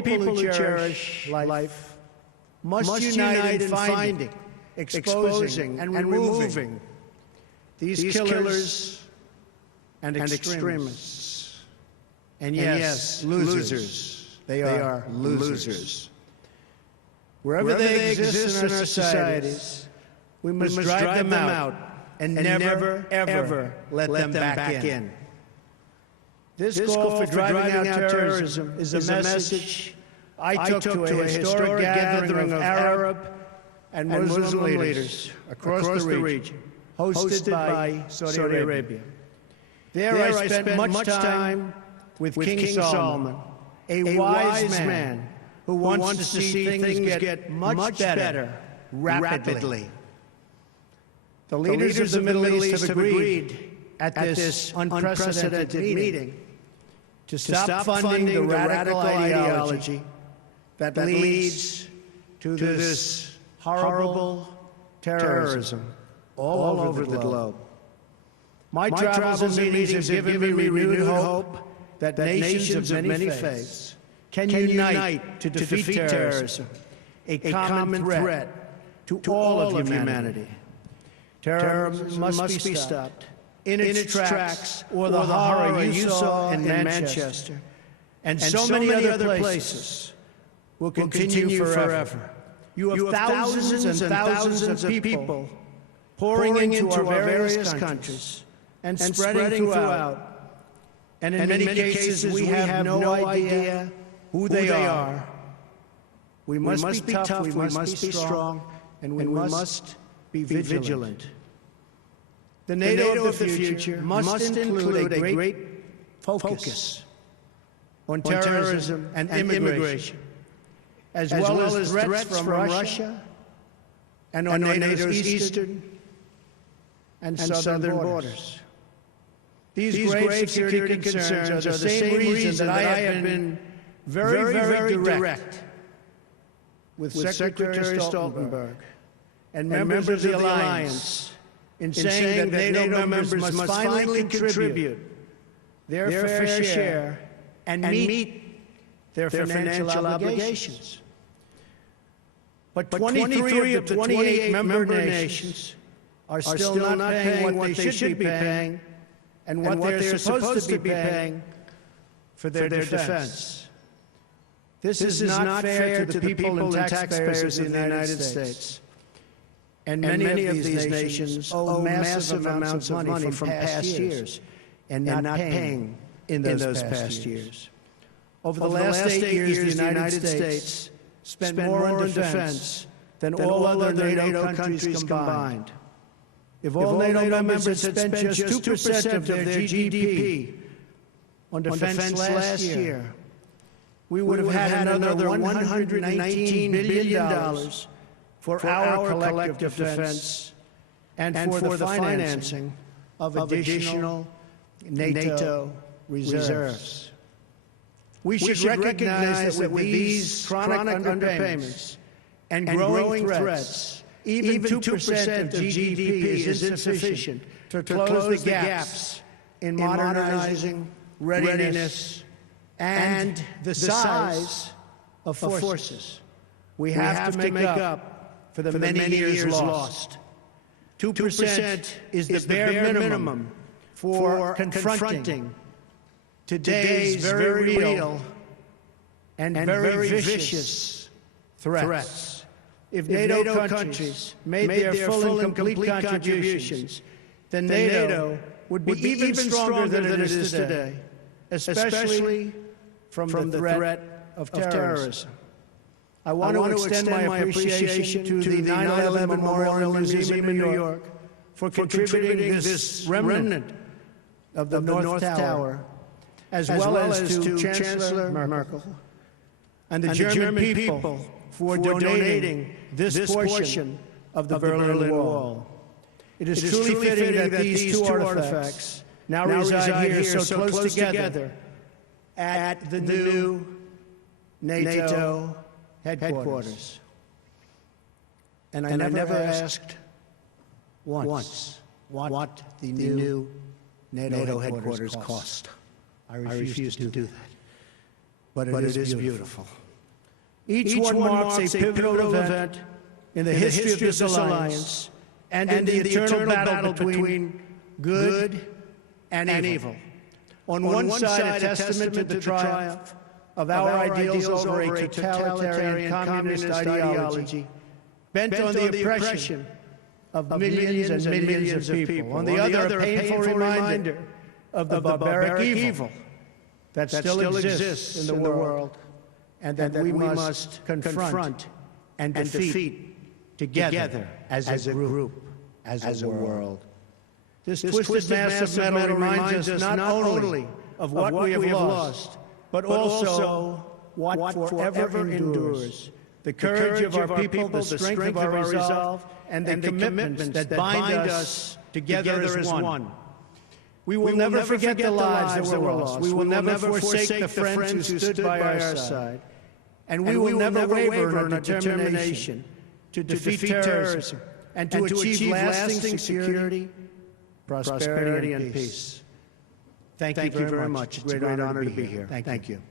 people who cherish life must unite in finding, exposing, and removing these killers and extremists. And yes, losers. They are losers. Wherever they exist in our societies, we must drive them out and never, ever let them back in. This call for driving out terrorism is a message I took to a historic gathering of Arab and Muslim leaders across the region, hosted by Saudi Arabia. There I spent much time with King Solomon, a wise man who wants to see things get much better rapidly. The leaders of the Middle East have agreed at this unprecedented meeting to stop funding the radical ideology that leads to this horrible terrorism all over the globe. My travels and meetings have given me renewed hope that nations of many faiths can unite to defeat terrorism, a common threat to all of humanity. Terrorism must be stopped in its tracks, or the horror you saw in Manchester and so many other places will continue forever. You have thousands and thousands of people pouring into our various countries and spreading throughout. And in many cases, we have no idea who they are. We must be tough, we must be strong, and we must be vigilant. The NATO of the future must include a great focus on terrorism and immigration, as well as threats from Russia and on NATO's eastern and southern borders. These grave security concerns are the same reason that I have been very direct with Secretary Stoltenberg and members of the alliance in saying that NATO members must finally contribute their fair share and meet their financial obligations. But 23 of the 28 member nations are still not paying what they should be paying and what they're supposed to be paying for their defense. This is not fair to the people and taxpayers in the United States. And many of these nations owe massive amounts of money from past years and not paying in those past years. Over the last 8 years, the United States spent more on defense than all other NATO countries combined. If all NATO members had spent just 2% of their GDP on defense last year, we would have had another $119 billion for our collective defense and for the financing of additional NATO reserves. We should recognize that with these chronic underpayments and growing threats, even 2% of GDP is insufficient to close the gaps in modernizing readiness and the size of forces. We have to make up for the many years lost. 2% is the bare minimum for confronting today's very real and very vicious threats. If NATO countries made their full and complete contributions, then NATO would be even stronger than it is today, especially from the threat of terrorism. I want to extend my appreciation to the 9/11 Memorial Museum in New York for contributing this remnant of the North Tower, as well as to Chancellor Merkel and the German people for donating this portion of the Berlin Wall. It is truly fitting that these two artifacts now reside here so close together at the new NATO headquarters. And I never asked once what the new NATO headquarters cost. I refused to do that. but it is beautiful. Each one marks a pivotal event in the history of this alliance and in the eternal battle between good and evil. On one side, a testament to the triumph of our ideals over a totalitarian communist ideology bent on the oppression of millions and millions of people. On the other, a painful reminder of the barbaric evil that still exists in the world and that we must confront and defeat together as a group, as a world. This twisted mass of metal reminds us not only of what we have lost, but also what forever endures. The courage of our people, the strength of our resolve, and the commitments that bind us together as one. We will never forget the lives that were lost. We will never forsake the friends who stood by our side. And we will never waver in our determination to defeat terrorism and to achieve lasting security, prosperity, and peace. Thank you very much. It's a great honor to be here. Thank you.